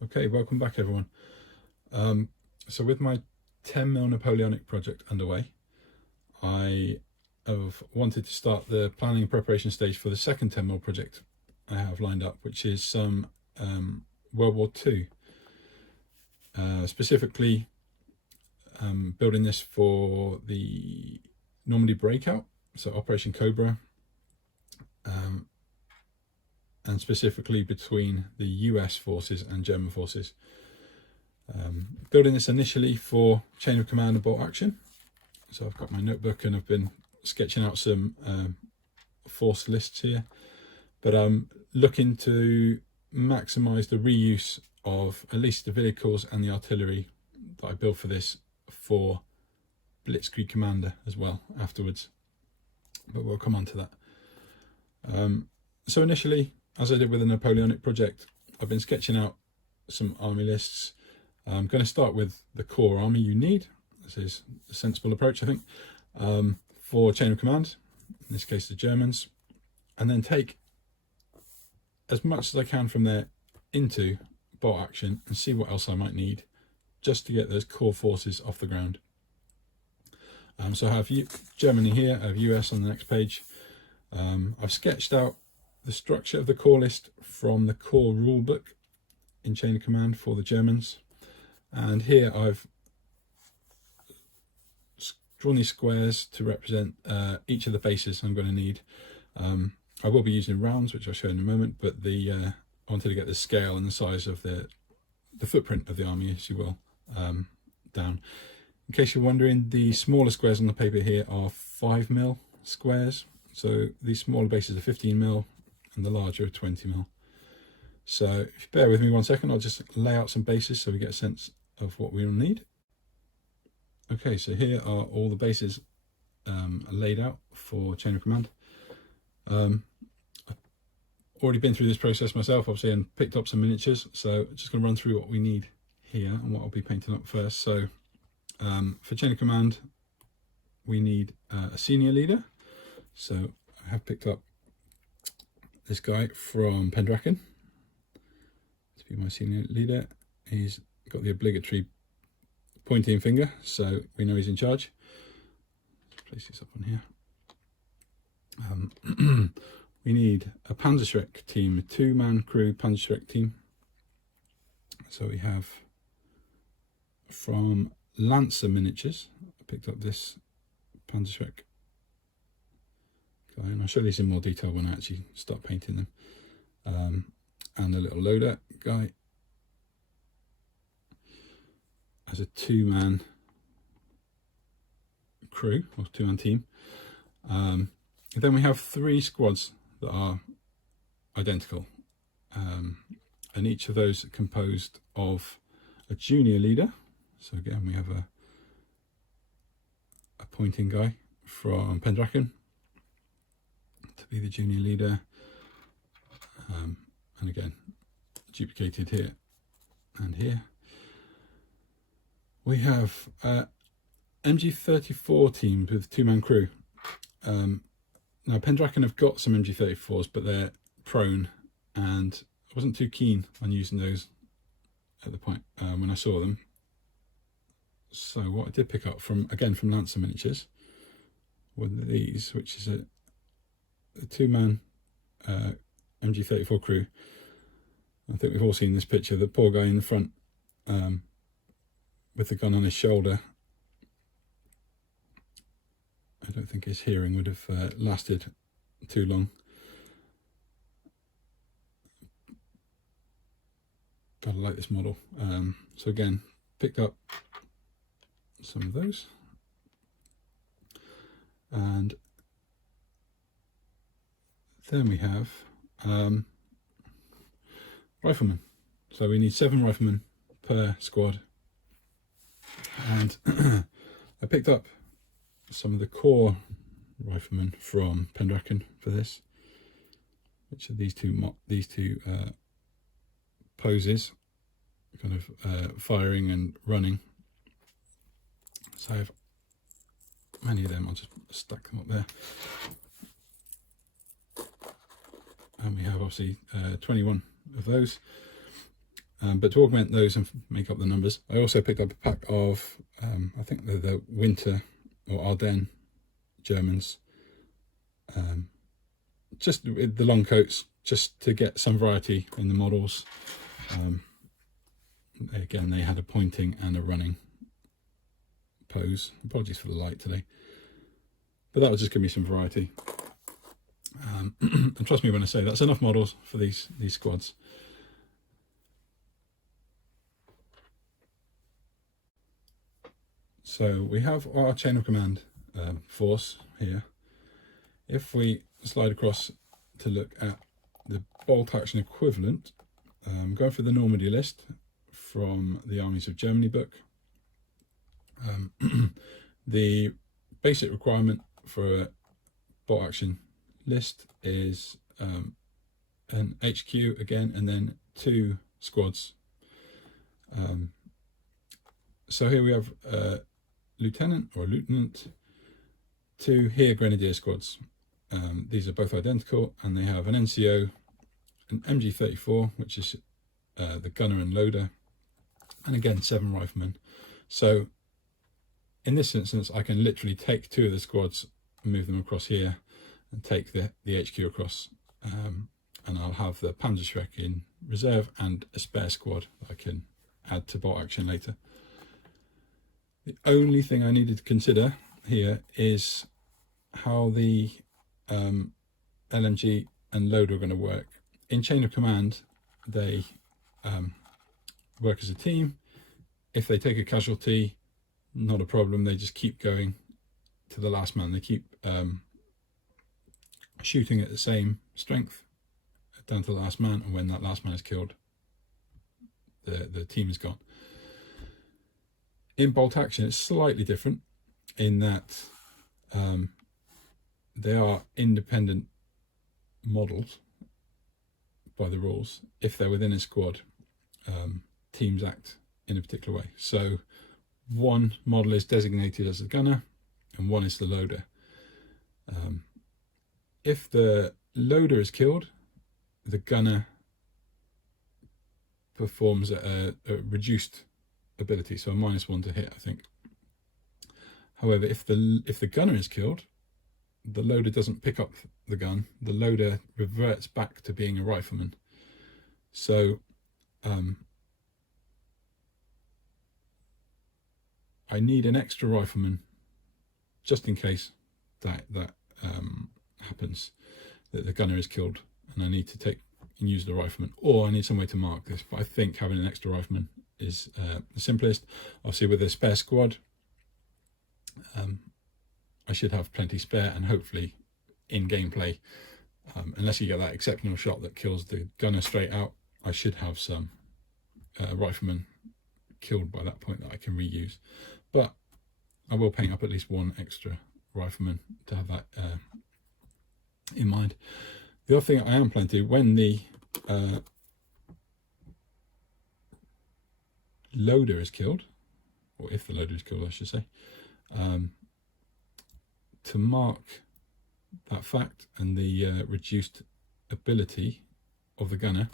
Okay, welcome back everyone. So with my 10mm Napoleonic project underway, I have wanted to start the planning and preparation stage for the second 10mm project I have lined up, which is some World War II. Specifically building this for the Normandy breakout, so Operation Cobra, and specifically between the US forces and German forces. Building this initially for chain of command and bolt action. So I've got my notebook and I've been sketching out some force lists here, but I'm looking to maximize the reuse of at least the vehicles and the artillery that I built for this for Blitzkrieg Commander as well afterwards, but we'll come on to that. So initially, as I did with the Napoleonic project, I've been sketching out some army lists. I'm going to start with the core army you need. This is a sensible approach, I think, for chain of command, in this case the Germans, and then take as much as I can from there into bolt action and see what else I might need just to get those core forces off the ground. So I have Germany here, I have US on the next page. I've sketched out the structure of the core list from the core rulebook in chain of command for the Germans, and here I've drawn these squares to represent each of the bases I'm going to need. I will be using rounds, which I'll show in a moment, but I wanted to get the scale and the size of the footprint of the army, as you will, down. In case you're wondering, the smaller squares on the paper here are 5mm squares. So these smaller bases are 15mm and the larger are 20mm. So if you bear with me 1 second, I'll just lay out some bases so we get a sense of what we'll need. Okay, so here are all the bases laid out for chain of command. I've already been through this process myself, obviously, and picked up some miniatures. So I'm just going to run through what we need here and what I'll be painting up first. So for chain of command, we need a senior leader. So I have picked up this guy from Pendraken to be my senior leader. He's got the obligatory pointing finger, so we know he's in charge. Let's place this up on here. We need a Panzerschreck team, a 2-man crew Panzerschreck team. So we have from Lancer Miniatures, I picked up this Panzerschreck guy, and I'll show these in more detail when I actually start painting them. And a little loader guy as a 2-man crew or 2-man team. Then we have 3 squads that are identical, and each of those are composed of a junior leader. So again, we have a pointing guy from Pendraken to be the junior leader, and again duplicated here and here. We have MG34 teams with 2-man crew. Now Pendraken have got some MG34s, but they're prone, and I wasn't too keen on using those at the point when I saw them. So what I did pick up from Lancer Miniatures were these, which is a 2-man MG34 crew. I think we've all seen this picture, the poor guy in the front with the gun on his shoulder. I don't think his hearing would have lasted too long. But I like this model. So again, picked up some of those. And then we have riflemen. So we need 7 riflemen per squad. And I picked up some of the core riflemen from Pendraken for this, which are these two poses, kind of firing and running. So I have many of them. I'll just stack them up there, and we have obviously 21 of those. But to augment those and make up the numbers, I also picked up a pack of, I think they're the Winter or Ardennes Germans, just with the long coats, just to get some variety in the models. Again, they had a pointing and a running pose. Apologies for the light today, but that will just give me some variety. And trust me when I say that's enough models for these squads. So we have our chain of command force here. If we slide across to look at the bolt action equivalent, going for the Normandy list from the Armies of Germany book. The basic requirement for a bolt action list is an HQ again, and then 2 squads. So here we have a lieutenant or a lieutenant, 2 here grenadier squads. These are both identical, and they have an NCO, an MG34, which is the gunner and loader, and again 7 riflemen. So in this instance, I can literally take 2 of the squads, move them across here, and take the HQ across, and I'll have the Panzerschreck in reserve and a spare squad that I can add to bolt action later. The only thing I needed to consider here is how the LMG and loader are going to work. In chain of command, they work as a team. If they take a casualty, not a problem, they just keep going to the last man. They keep shooting at the same strength down to the last man, and when that last man is killed, the team is gone. In bolt action, it's slightly different in that they are independent models by the rules. If they're within a squad, teams act in a particular way. So one model is designated as the gunner and one is the loader. If the loader is killed, the gunner performs a reduced ability, so a -1 to hit, I think. However, if the gunner is killed, the loader doesn't pick up the gun. The loader reverts back to being a rifleman. So I need an extra rifleman just in case that happens, that the gunner is killed, and I need to take and use the rifleman, or I need some way to mark this. But I think having an extra rifleman is the simplest. Obviously, with a spare squad, I should have plenty spare, and hopefully in gameplay, unless you get that exceptional shot that kills the gunner straight out, I should have some riflemen killed by that point that I can reuse. But I will paint up at least 1 extra rifleman to have that in mind. The other thing I am planning to do, when the loader is killed, or if the loader is killed I should say, to mark that fact and the reduced ability of the gunner,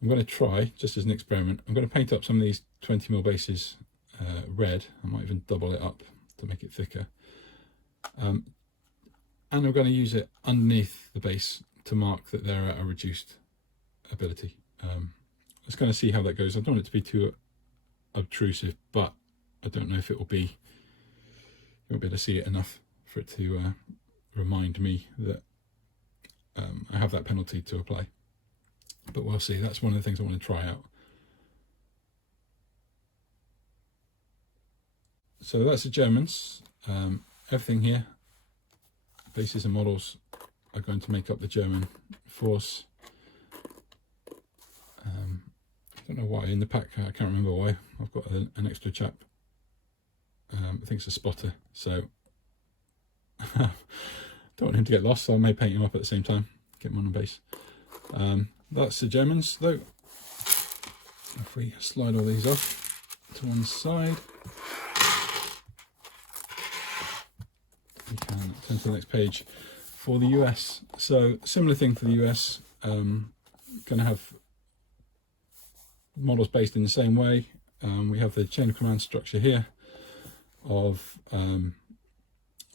I'm going to try, just as an experiment, I'm going to paint up some of these 20mm bases red. I might even double it up to make it thicker, and I'm going to use it underneath the base to mark that they're at a reduced ability. Let's kind of see how that goes. I don't want it to be too obtrusive, but I don't know if it will be, you won't be able to see it enough for it to remind me that I have that penalty to apply. But we'll see. That's one of the things I want to try out. So that's the Germans. Everything here, bases and models, are going to make up the German force. I don't know why in the pack, I can't remember why. I've got an extra chap. I think it's a spotter, so don't want him to get lost, so I may paint him up at the same time, get him on the base. That's the Germans though. If we slide all these off to one side, we can turn to the next page. For the US, so similar thing for the US, going to have models based in the same way. We have the chain of command structure here of a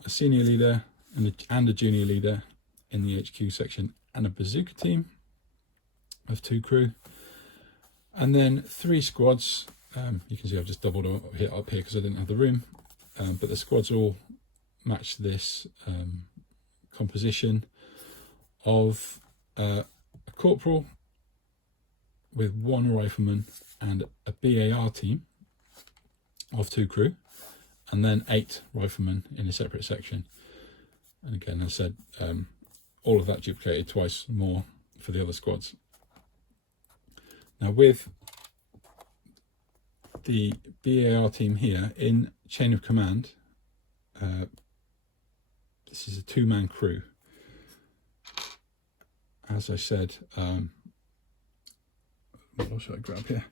senior leader and a junior leader in the HQ section, and a bazooka team of 2 crew, and then 3 squads. You can see I've just doubled it up here because I didn't have the room, but the squads all match this composition of a corporal with 1 rifleman and a BAR team of 2 crew, and then 8 riflemen in a separate section. And again, as I said, all of that duplicated twice more for the other squads. Now with the BAR team here in chain of command, this is a 2-man crew. As I said, what else should I grab here?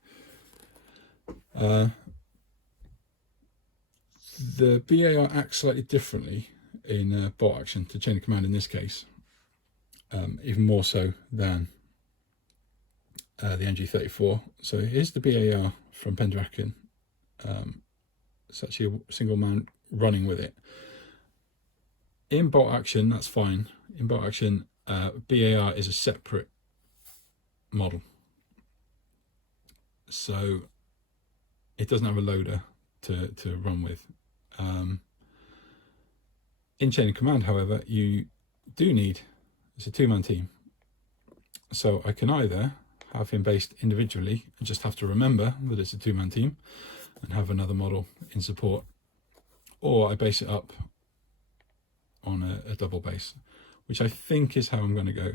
The BAR acts slightly differently in bolt action to chain of command in this case, even more so than the NG34. So here's the BAR from Pendraken. It's actually a single man running with it. In bolt action, that's fine. In bolt action, BAR is a separate model. So it doesn't have a loader to run with. In chain of command, however, you do need, it's a 2-man team. So I can either have him based individually and just have to remember that it's a 2-man team and have another model in support, or I base it up on a double base, which I think is how I'm going to go,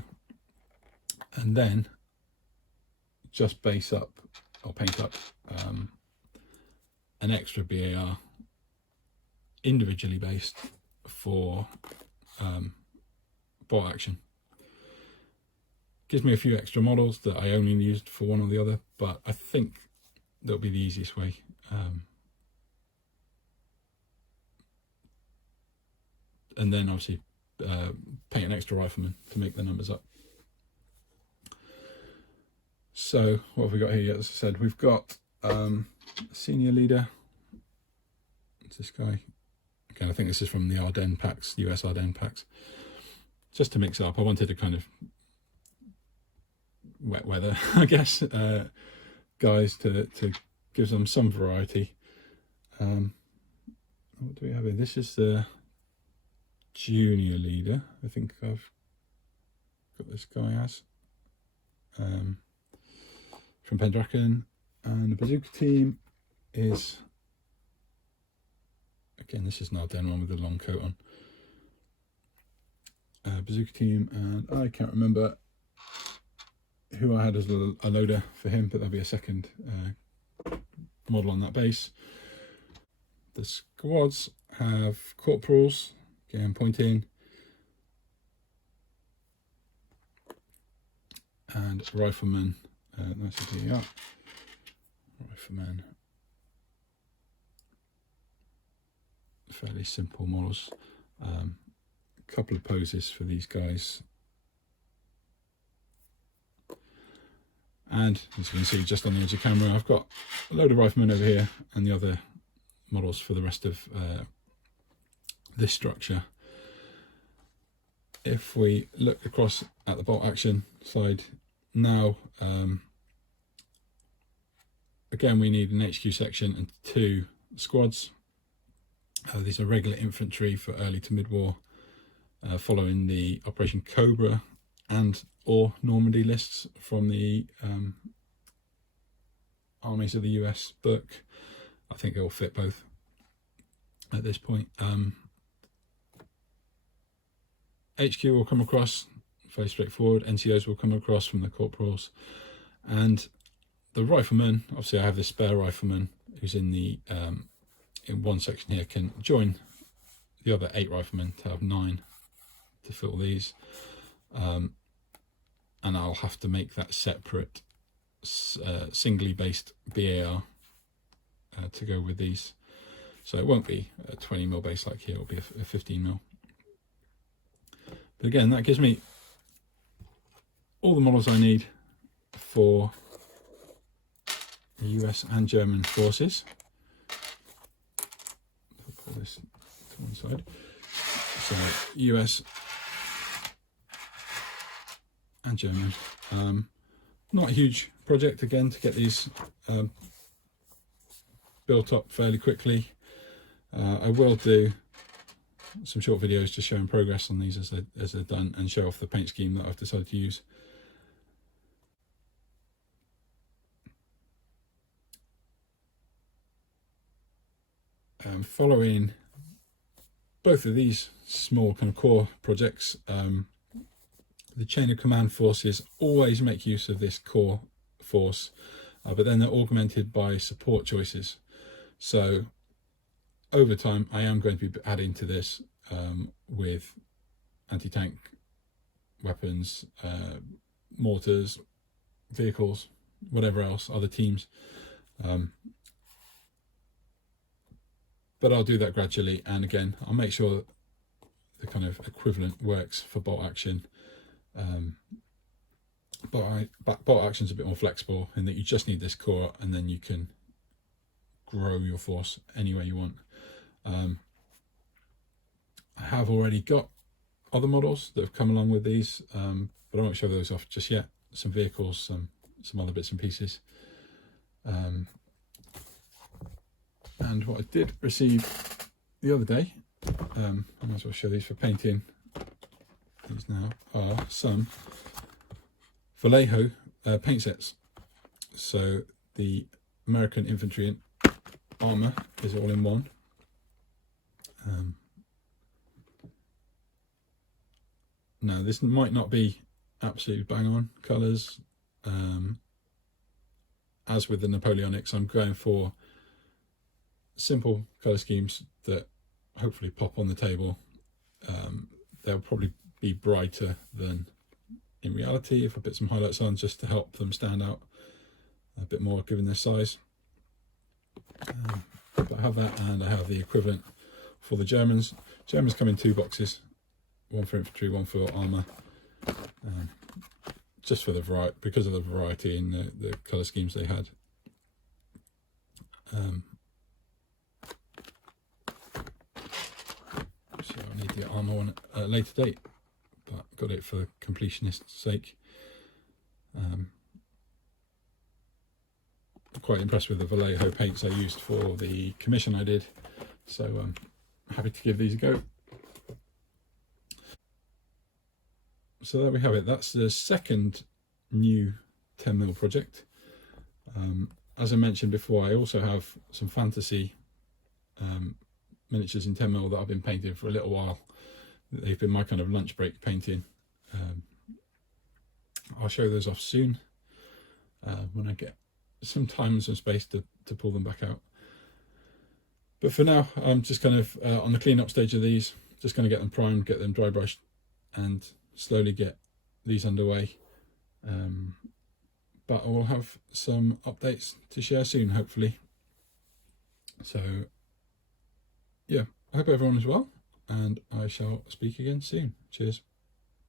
and then just base up or paint up an extra BAR individually based for bolt action. Gives me a few extra models that I only used for one or the other, but I think that'll be the easiest way. And then obviously paint an extra rifleman to make the numbers up. So what have we got here? As I said, we've got senior leader. It's this guy. Again, I think this is from the Ardennes packs, US Ardennes packs. Just to mix it up, I wanted to kind of wet weather, I guess, guys, to give them some variety. What do we have here? This is the junior leader. I think I've got this guy as from Pendraken, and the bazooka team is, again, this is an Ardennes one with the long coat on. Bazooka team, and I can't remember who I had as a loader for him, but there'll be a second model on that base. The squads have corporals, again pointing, and riflemen. Nice to be up. Riflemen. Fairly simple models. A couple of poses for these guys. And as you can see just on the edge of camera, I've got a load of riflemen over here and the other models for the rest of this structure. If we look across at the bolt action side now, again, we need an HQ section and 2 squads. These are regular infantry for early to mid-war, following the Operation Cobra and or Normandy lists from the Armies of the US book. I think it will fit both at this point. HQ will come across, very straightforward. NCOs will come across from the corporals, and the rifleman, obviously I have this spare rifleman who's in the in one section here, can join the other 8 riflemen to have 9 to fill these, and I'll have to make that separate singly based BAR to go with these. So it won't be a 20mm base like here, it'll be a 15mm. But again, that gives me all the models I need for the US and German forces. I'll pull this to one side. So US and German. Not a huge project again to get these built up fairly quickly. I will do some short videos just showing progress on these as they're done, and show off the paint scheme that I've decided to use. Following both of these small kind of core projects, the chain of command forces always make use of this core force, but then they're augmented by support choices. So over time I am going to be adding to this with anti-tank weapons, mortars, vehicles, whatever else, other teams. But I'll do that gradually, and again I'll make sure the kind of equivalent works for bolt action. Bolt action is a bit more flexible in that you just need this core, and then you can grow your force any way you want. I have already got other models that have come along with these, but I won't show those off just yet. Some vehicles, some other bits and pieces. And what I did receive the other day, I might as well show these for painting. These now are some Vallejo paint sets. So the American infantry armour is all in one. Now this might not be absolutely bang on colours. As with the Napoleonics, I'm going for simple colour schemes that hopefully pop on the table. They'll probably be brighter than in reality if I put some highlights on, just to help them stand out a bit more given their size. But I have that, and I have the equivalent for the Germans. Germans come in 2 boxes, one for infantry, one for armour, just for the variety, because of the variety in the colour schemes they had. So I need the armour one at a later date, but got it for completionist's sake. Quite impressed with the Vallejo paints I used for the commission I did, so I'm happy to give these a go. So there we have it. That's the second new 10mm project. As I mentioned before, I also have some fantasy miniatures in 10mm that I've been painting for a little while. They've been my kind of lunch break painting. I'll show those off soon when I get some time and some space to pull them back out. But for now, I'm just kind of on the clean-up stage of these, just going to get them primed, get them dry brushed, and slowly get these underway. But I will have some updates to share soon, hopefully. So yeah, I hope everyone is well, and I shall speak again soon. Cheers.